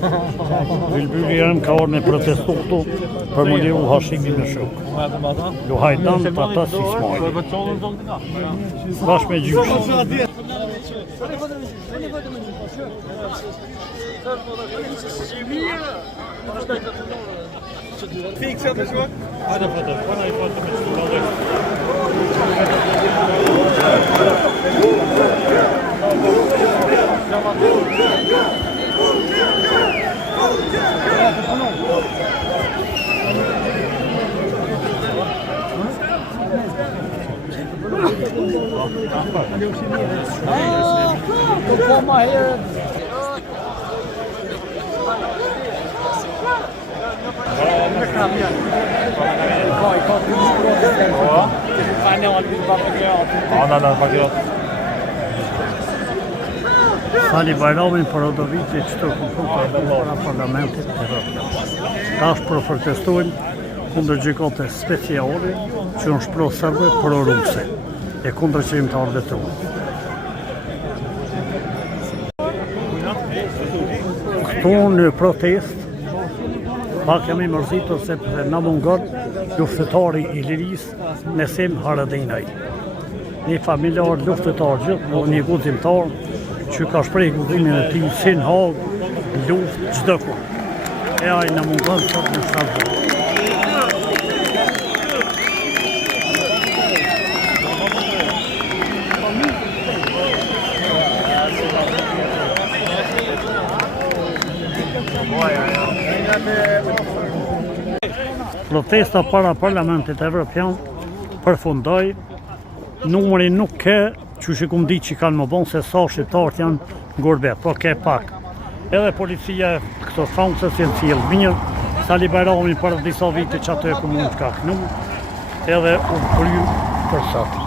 Bylbyli janë ka orë në protestu këtu për më liru hashimin në shuk. Lu hajdan për ata si smajnë. Bash me gjyshë. Fikse të shkoj? Hajde foto, përna i foto me Sali Bajramin për Rodoviti që të konsultat para Parlamentit Evropian. Tash protestojnë kundër gjykate speciale që në shpro serbe për ruse e kundër qërimtarëve të unë. Këtu në protest pak jam i mërzitur sepse na mungon luftëtari i Lirisë Nesim Haradinaj. Një familjar luftëtar gjithë, një guximtar që ka shprej guximin e tij sin hag, luftë çdo kohë. E ai na mungon sot në Strasbourg. Protesta para Parlamentit Evropian përfundoi, numri nuk ke që shikum di që kanë më bon se sa shqiptarët janë ngurbet, po ke pak. Edhe policia këto thonë se si në cilë mirë, Sali Bajrami për disa vite që ato e komunë ka kënu, edhe u kryu për sot.